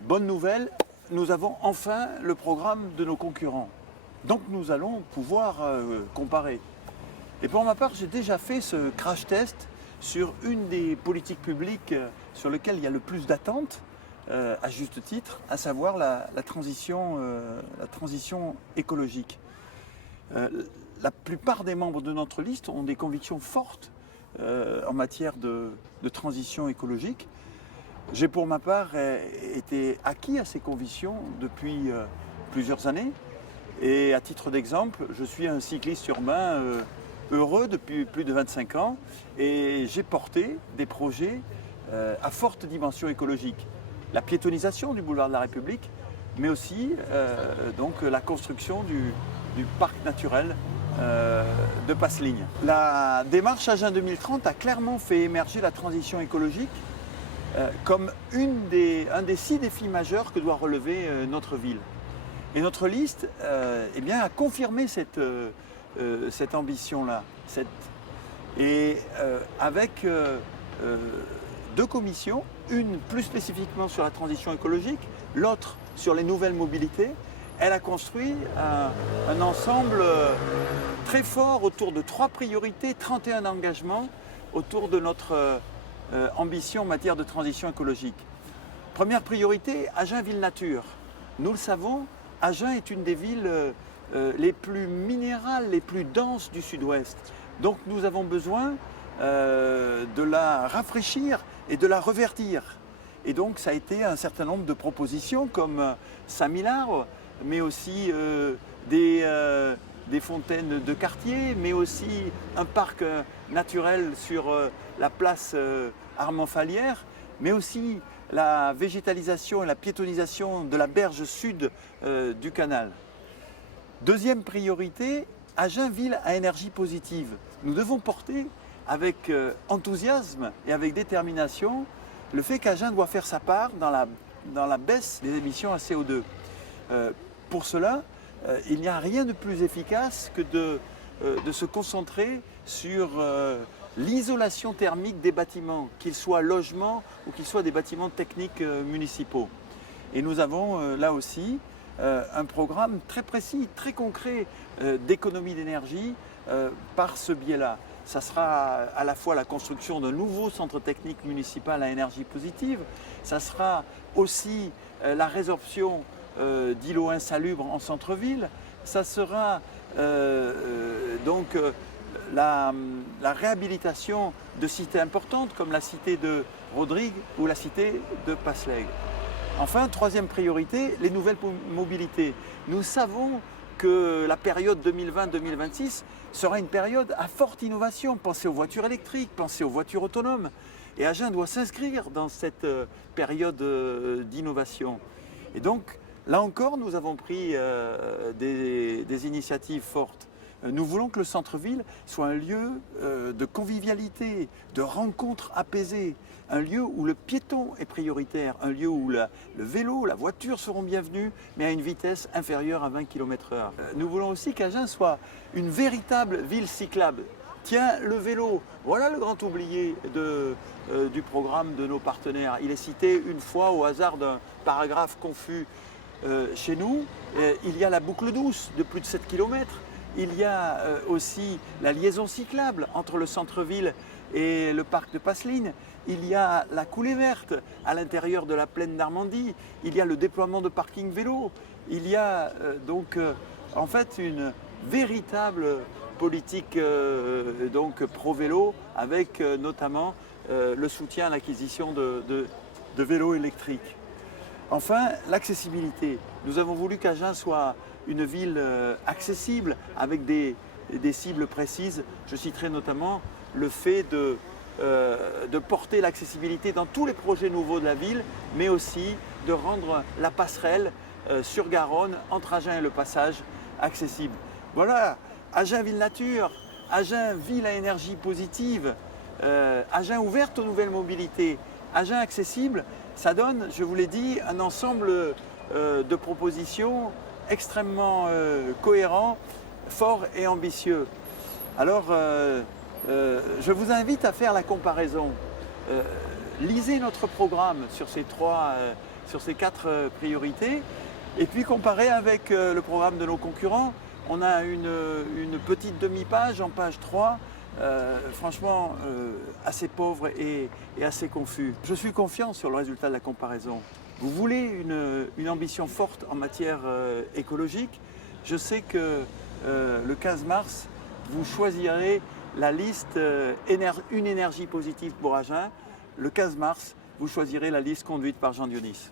Bonne nouvelle, nous avons enfin le programme de nos concurrents. Donc nous allons pouvoir comparer. Et pour ma part, j'ai déjà fait ce crash test sur une des politiques publiques sur lesquelles il y a le plus d'attentes, à juste titre, à savoir la transition écologique. La plupart des membres de notre liste ont des convictions fortes en matière de transition écologique. J'ai pour ma part été acquis à ces convictions depuis plusieurs années. Et à titre d'exemple, je suis un cycliste urbain heureux depuis plus de 25 ans et j'ai porté des projets à forte dimension écologique. La piétonisation du boulevard de la République, mais aussi donc la construction du parc naturel de Passeligne. La démarche Agen 2030 a clairement fait émerger la transition écologique comme un des 6 défis majeurs que doit relever notre ville. Et notre liste eh bien, a confirmé cette ambition-là. Et avec 2 commissions, une plus spécifiquement sur la transition écologique, l'autre sur les nouvelles mobilités, elle a construit un ensemble très fort autour de 3 priorités, 31 engagements autour de notre ambition en matière de transition écologique. Première priorité, Agen Ville Nature. Nous le savons, Agen est une des villes les plus minérales, les plus denses du sud-ouest. Donc nous avons besoin de la rafraîchir et de la reverdir. Et donc ça a été un certain nombre de propositions comme 5000 arbres, mais aussi des fontaines de quartier, mais aussi un parc naturel sur la place Armand Fallière, mais aussi la végétalisation et la piétonisation de la berge sud du canal. Deuxième priorité, Agen ville à énergie positive. Nous devons porter avec enthousiasme et avec détermination le fait qu'Agen doit faire sa part dans la baisse des émissions à CO2. Pour cela, il n'y a rien de plus efficace que de se concentrer sur l'isolation thermique des bâtiments, qu'ils soient logements ou qu'ils soient des bâtiments techniques municipaux. Et nous avons là aussi un programme très précis, très concret d'économie d'énergie par ce biais-là. Ça sera à la fois la construction d'un nouveau centre technique municipal à énergie positive, ça sera aussi la résorption d'îlots insalubres en centre-ville, ça sera donc la réhabilitation de cités importantes comme la cité de Rodrigue ou la cité de Pasleg. Enfin, troisième priorité, les nouvelles mobilités. Nous savons que la période 2020-2026 sera une période à forte innovation. Pensez aux voitures électriques, pensez aux voitures autonomes. Et Agen doit s'inscrire dans cette période d'innovation. Et donc, là encore, nous avons pris des initiatives fortes. Nous voulons que le centre-ville soit un lieu de convivialité, de rencontres apaisées, un lieu où le piéton est prioritaire, un lieu où le vélo, la voiture seront bienvenus, mais à une vitesse inférieure à 20 km/h. Nous voulons aussi qu'Agen soit une véritable ville cyclable. Tiens, le vélo, voilà le grand oublié du programme de nos partenaires. Il est cité une fois au hasard d'un paragraphe confus. Chez nous, il y a la boucle douce de plus de 7 km. Il y a aussi la liaison cyclable entre le centre-ville et le parc de Passeline. Il y a la coulée verte à l'intérieur de la plaine d'Armandie. Il y a le déploiement de parking vélo. Il y a donc en fait une véritable politique donc pro-vélo avec notamment le soutien à l'acquisition de vélos électriques. Enfin, l'accessibilité. Nous avons voulu qu'Agen soit une ville accessible avec des cibles précises. Je citerai notamment le fait de porter l'accessibilité dans tous les projets nouveaux de la ville, mais aussi de rendre la passerelle sur Garonne entre Agen et le Passage accessible. Voilà, Agen Ville Nature, Agen Ville à énergie positive, Agen ouverte aux nouvelles mobilités, Agen accessible, ça donne, je vous l'ai dit, un ensemble de propositions extrêmement cohérent, fort et ambitieux. Alors, je vous invite à faire la comparaison. Lisez notre programme sur ces 4 priorités et puis comparez avec le programme de nos concurrents. On a une petite demi-page en page 3, franchement assez pauvre et assez confus. Je suis confiant sur le résultat de la comparaison. Vous voulez une ambition forte en matière écologique? Je sais que le 15 mars, vous choisirez la liste Une énergie positive pour Agen. Le 15 mars, vous choisirez la liste conduite par Jean Dionis.